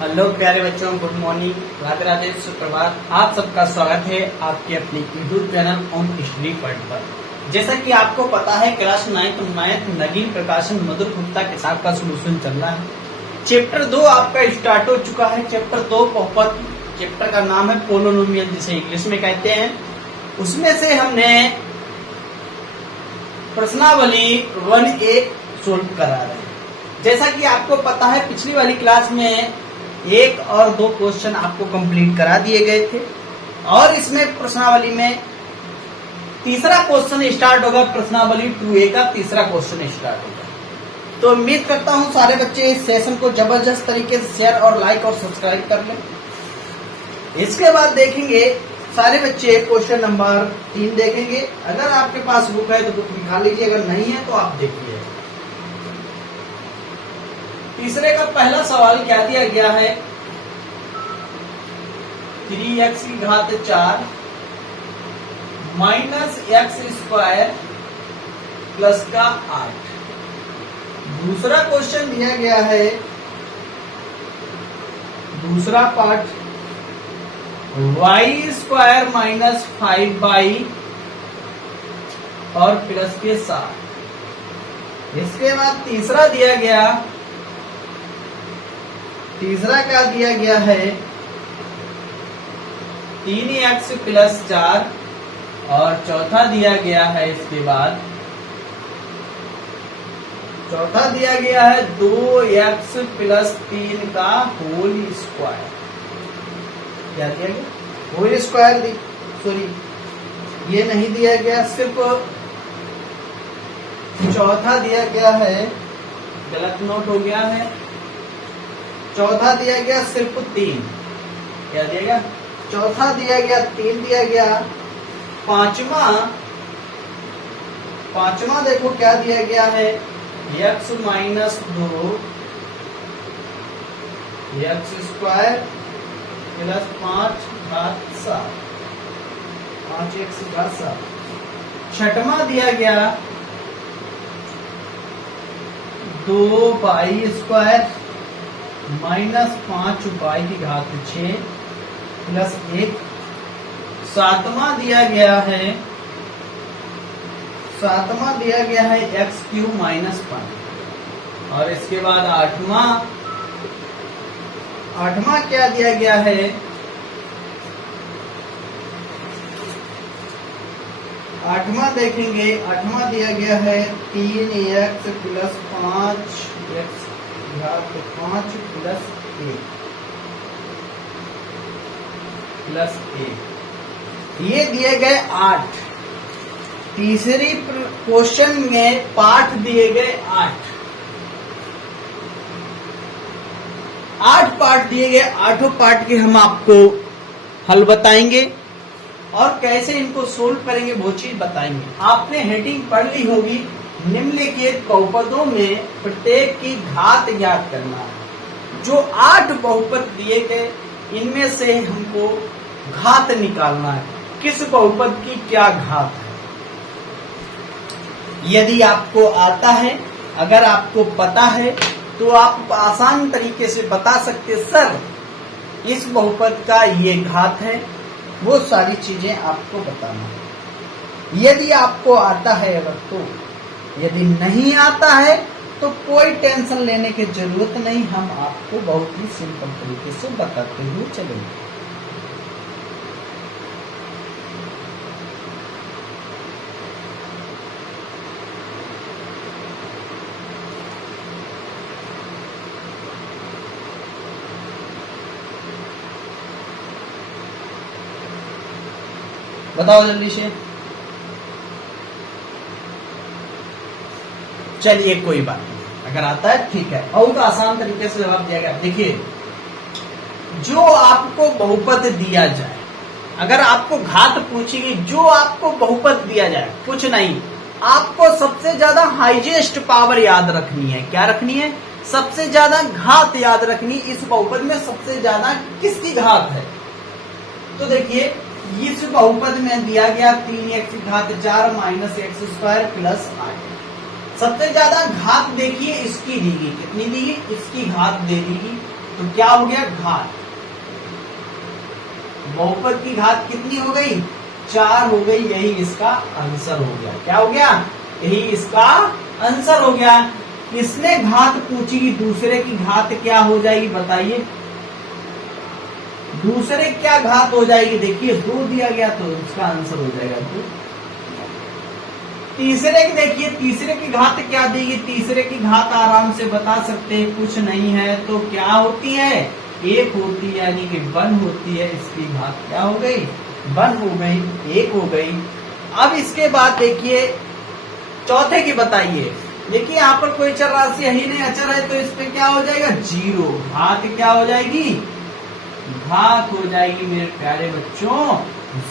Hello प्यारे बच्चों, good morning, Radhe Radhe, सुप्रभात। आप सबका स्वागत है आपके अपने YouTube channel on history point पर। जैसा कि आपको पता है, क्लास 9 मैथ नगीन प्रकाशन मधुर गुप्ता किताब का सोल्यूशन चल रहा है। चैप्टर 2 आपका स्टार्ट हो चुका है। चैप्टर 2 बहुपद, चैप्टर का नाम है पोलिनोमियल, जिसे इंग्लिश में कहते हैं। उसमें से हमने प्रश्नावली 1A सोल्व करा रहे हैं। जैसा कि आपको पता है, पिछली वाली क्लास में 1 और 2 क्वेश्चन आपको कंप्लीट करा दिए गए थे और इसमें प्रश्नावली में तीसरा क्वेश्चन स्टार्ट होगा। प्रश्नावली 2A का तीसरा क्वेश्चन स्टार्ट होगा। तो उम्मीद करता हूं सारे बच्चे इस सेशन को जबरदस्त तरीके से शेयर और लाइक और सब्सक्राइब कर लें। इसके बाद देखेंगे सारे बच्चे क्वेश्चन नंबर 3 देखेंगे। अगर आपके पास बुक है तो बुक निकाल लीजिए, अगर नहीं है तो आप देखिए। तीसरे का पहला सवाल क्या दिया गया है? 3x की घात 4 माइनस एक्स स्क्वायर प्लस का 8। दूसरा क्वेश्चन दिया गया है, दूसरा part, y square minus 5y और प्लस के 7। इसके बाद तीसरा दिया गया, तीसरा क्या दिया गया है? 3x प्लस 4 और चौथा दिया गया है, इसके बाद चौथा दिया गया है 2x प्लस 3 का होल स्क्वायर। क्या दिया गया? होल स्क्वायर दी, सॉरी ये नहीं दिया गया, सिर्फ चौथा दिया गया है, गलत नोट हो गया है। चौथा दिया गया सिर्फ 3। क्या दिया गया? चौथा दिया गया 3 दिया गया। पांचवा देखो क्या दिया गया है? x minus 2 x square plus 5 घात 7, 5x घात 7। छठवां दिया गया 2y स्क्वायर माइनस 5y की घात 6 प्लस 1। सातवां दिया गया है एक्स क्यूब माइनस 5। और इसके बाद आठवां क्या दिया गया है? आठवां देखेंगे, आठवां दिया गया है 3x प्लस 5x घात 5 प्लस 1। ये दिए गए 8। तीसरी क्वेश्चन में पार्ट दिए गए 8 पार्ट दिए गए। 8 पार्ट के हम आपको हल बताएंगे और कैसे इनको सोल्व करेंगे वो चीज बताएंगे। आपने हेडिंग पढ़ ली होगी, निम्नलिखित बहुपदों में प्रत्येक की घात ज्ञात करना है। जो 8 बहुपद दिए गए, इनमें से हमको घात निकालना है, किस बहुपद की क्या घात है। यदि आपको आता है, अगर आपको पता है, तो आप आसान तरीके से बता सकते, सर इस बहुपद का ये घात है। वो सारी चीजें आपको बताना है यदि आपको आता है। अगर तो, यदि नहीं आता है तो कोई टेंशन लेने की जरूरत नहीं, हम आपको बहुत ही सिंपल तरीके से बताते हुए चलेंगे। बताओ जल्दी से। चलिए कोई बात नहीं, अगर आता है ठीक है। बहुत आसान तरीके से जवाब दिया गया। देखिए, जो आपको बहुपद दिया जाए, अगर आपको घात पूछेगी, जो आपको बहुपद दिया जाए, कुछ नहीं, आपको सबसे ज्यादा हाईएस्ट पावर याद रखनी है। क्या रखनी है? सबसे ज्यादा घात याद रखनी। इस बहुपद में सबसे ज्यादा किसकी घात है? तो देखिए, इस बहुपद में दिया गया 3x की घात 4 माइनस एक्स स्क्वायर प्लस 8। सबसे ज्यादा घात देखिए इसकी दी गई, कितनी दी गई? इसकी घात दे दी गई तो क्या हो गया, घात। बहुपद की घात कितनी हो गई, 4 हो गई। यही इसका आंसर हो गया। क्या हो गया, यही इसका आंसर हो गया। इसने घात पूछी कि दूसरे की घात क्या हो जाएगी, बताइए दूसरे क्या घात हो जाएगी। देखिए 2 दिया गया तो इसका आंसर हो जाएगा 2। तीसरे की देखिए, तीसरे की घात क्या देगी, तीसरे की घात आराम से बता सकते हैं, कुछ नहीं है तो क्या होती है, 1 होती है, यानी कि 1 होती है। इसकी घात क्या हो गई, 1 हो गई, 1 हो गई। अब इसके बाद देखिए चौथे की बताइए। देखिए यहाँ पर कोई चर राशि यही नहीं अचर है, तो इस पे क्या हो जाएगा, 0। घात क्या हो जाएगी, घात हो जाएगी मेरे प्यारे बच्चों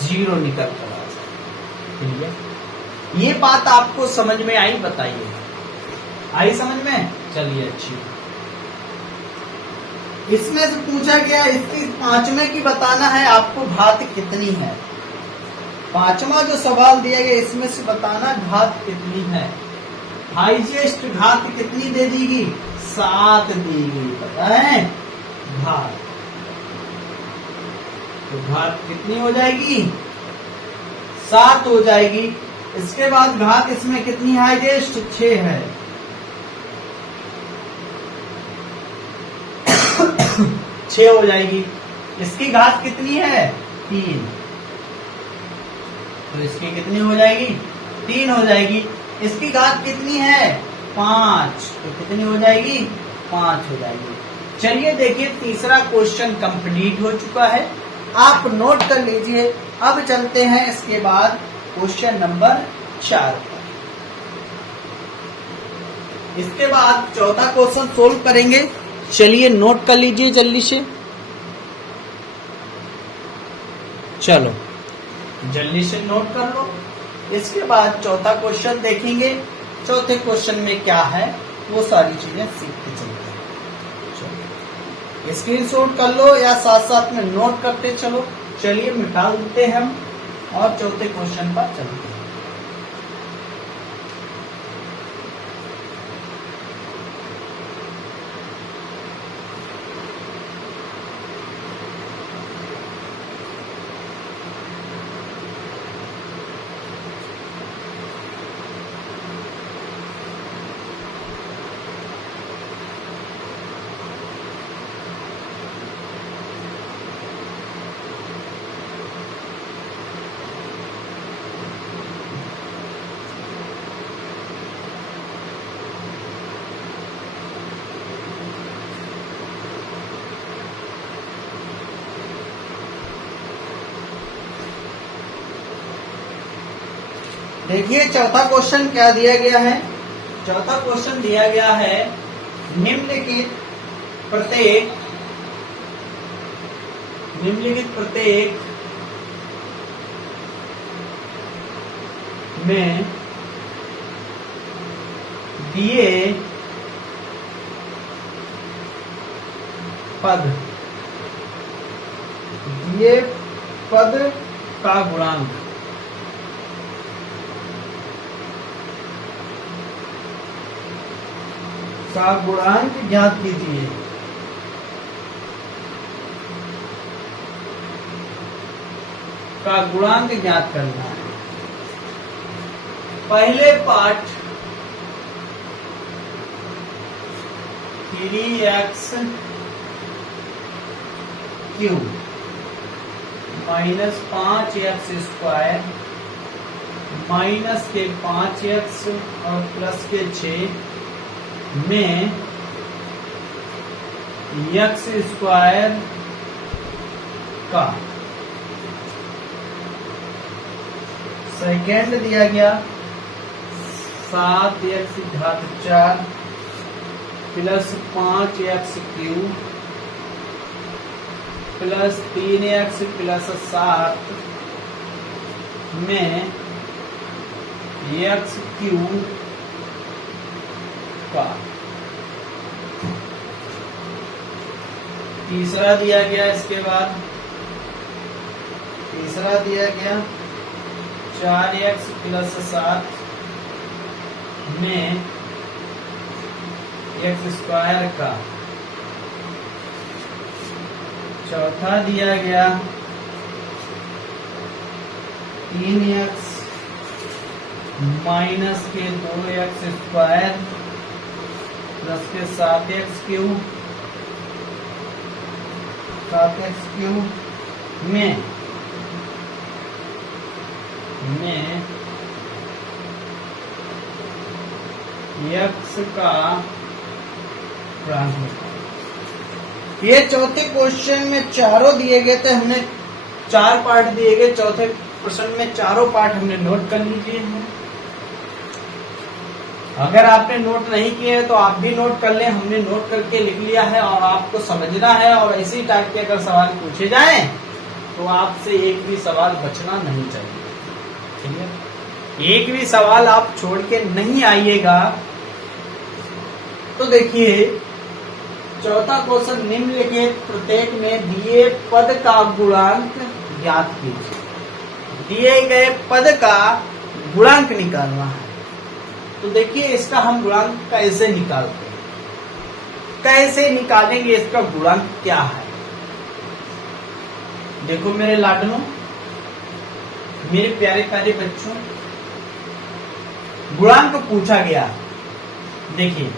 0 निकल कर आ जाएगी। ठीक है, ये बात आपको समझ में आई, बताइए आई समझ में, चलिए अच्छी। इसमें से पूछा गया, इसकी 5वें की बताना है आपको घात कितनी है। 5वां जो सवाल दिया गया इसमें से बताना घात कितनी है। हाईएस्ट घात कितनी दे दीगी, 7 दी गई, पता है घात। तो घात कितनी हो जाएगी, 7 हो जाएगी। इसके बाद घात इसमें कितनी हाईएस्ट, 6 है। 6 हो जाएगी। इसकी घात कितनी है, 3, तो इसकी कितनी हो जाएगी, 3 हो जाएगी। इसकी घात कितनी है, 5, तो कितनी हो जाएगी, 5 हो जाएगी। चलिए देखिए तीसरा क्वेश्चन कंप्लीट हो चुका है, आप नोट कर लीजिए। अब चलते हैं इसके बाद क्वेश्चन नंबर 4 पर। इसके बाद चौथा क्वेश्चन सोल्व करेंगे। चलिए नोट कर लीजिए जल्दी से, चलो जल्दी से नोट कर लो। इसके बाद चौथा क्वेश्चन देखेंगे। चौथे क्वेश्चन में क्या है वो सारी चीजें सीखते चलते हैं। स्क्रीनशॉट कर लो या साथ साथ में नोट करते चलो। चलिए मिटा देते हैं हम और चौथे क्वेश्चन पर चलते हैं। देखिए चौथा क्वेश्चन क्या दिया गया है। चौथा क्वेश्चन दिया गया है, निम्नलिखित प्रत्येक में दिए पद का गुणांक ज्ञात कीजिए। का गुणांक ज्ञात करना है। पहले part 3x cube minus 5x square minus के 5x और प्लस के 6 में x स्क्वायर का सेकेंड दिया गया 7x घात 4 plus 5x cube plus 3x plus 7 में x क्यूब का। तीसरा दिया गया, इसके बाद तीसरा दिया गया 4x प्लस 7 में x स्क्वायर का चौथा दिया गया 3x माइनस के 2x स्क्वायर प्लस के 7x क्यूब में x का गुणांक निकालो। ये चौथे क्वेश्चन में चारों दिए गए थे, हमने 4 पार्ट दिए गए। चौथे प्रश्न में चारों पार्ट हमने नोट कर लीजिए हैं। अगर आपने नोट नहीं किए तो आप भी नोट कर लें, हमने नोट करके लिख लिया है और आपको समझना है। और इसी टाइप के अगर सवाल पूछे जाएं तो आपसे एक भी सवाल बचना नहीं चाहिए, ठीक है। एक भी सवाल आप छोड़ के नहीं आइएगा। तो देखिए चौथा क्वेश्चन, निम्नलिखित प्रत्येक में दिए पद का गुणांक ज्ञात कीजिए। दिए गए पद का गुणांक निकालना है। तो देखिए इसका हम गुणांक कैसे निकालते हैं, कैसे निकालेंगे, इसका गुणांक क्या है। देखो मेरे लाडलों, मेरे प्यारे प्यारे बच्चों, गुणांक पूछा गया। देखिए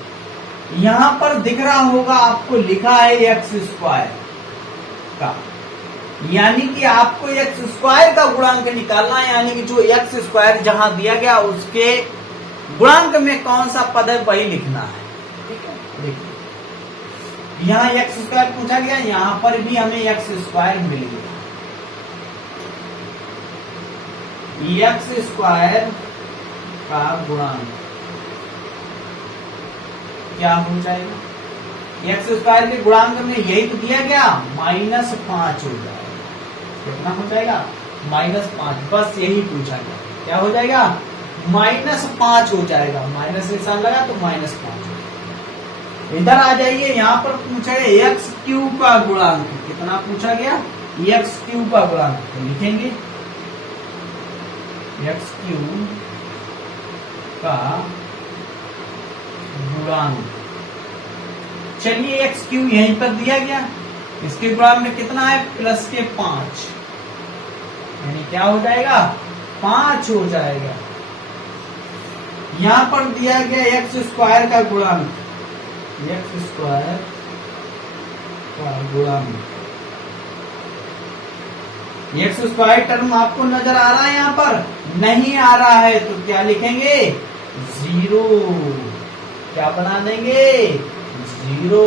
यहां पर दिख रहा होगा आपको, लिखा है एक्स स्क्वायर का, यानी कि आपको एक्स स्क्वायर का गुणांक निकालना है। यानी कि जो एक्स स्क्वायर जहां दिया गया उसके गुणांक में कौन सा पद है वही लिखना है, ठीक है। देखिए यहाँ एक्स स्क्वायर पूछा गया, यहां पर भी हमें एक्स स्क्वायर मिल गया। एक्स स्क्वायर का गुणांक क्या हो जाएगा, एक्स स्क्वायर के गुणांक में यही तो दिया गया, -5 हो जाएगा। कितना हो जाएगा, -5। बस यही पूछा गया, क्या हो जाएगा, -5 हो जाएगा। माइनस निशान लगा तो -5। इधर आ जाइए, यहाँ पर पूछा गया एक्स क्यूब का गुणांक, कितना पूछा गया, एक्स क्यूब का गुणांक। तो लिखेंगे एक्स क्यूब का गुणांक। चलिए एक्स क्यूब यहीं पर दिया गया, इसके गुणांक में कितना है, +5, यानी क्या हो जाएगा, 5 हो जाएगा। यहां पर दिया गया एक्स स्क्वायर का गुणांक, एक्स स्क्वायर का गुणांक। एक्स स्क्वायर टर्म आपको नजर आ रहा है, यहां पर नहीं आ रहा है तो क्या लिखेंगे, 0। क्या बना देंगे, 0,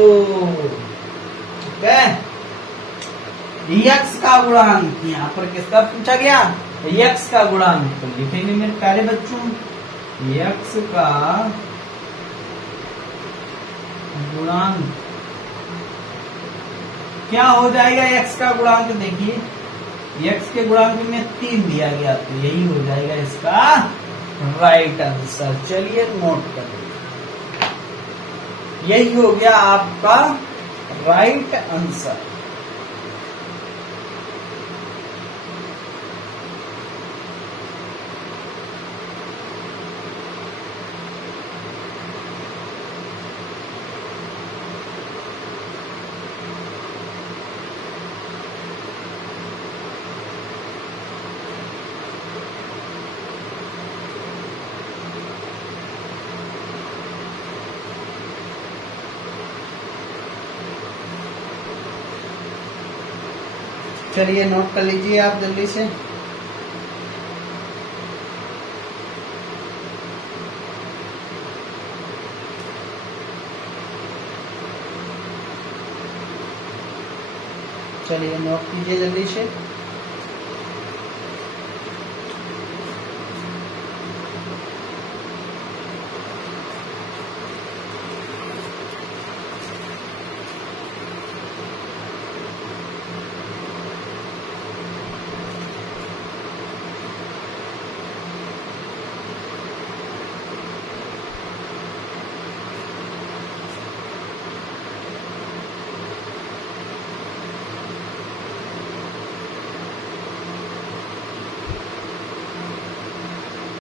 ठीक है। एक्स का गुणांक, यहाँ पर किसका पूछा गया, एक्स का गुणांक। तो लिखेंगे मेरे प्यारे बच्चों, एक्स का गुणांक क्या हो जाएगा, एक्स का गुणांक। देखिए एक्स के गुणांक में 3 दिया गया, तो यही हो जाएगा इसका राइट आंसर। चलिए नोट कर लीजिए, यही हो गया आपका राइट आंसर। चलिए नोट कर लीजिए आप जल्दी से। चलिए नोट कीजिए जल्दी से।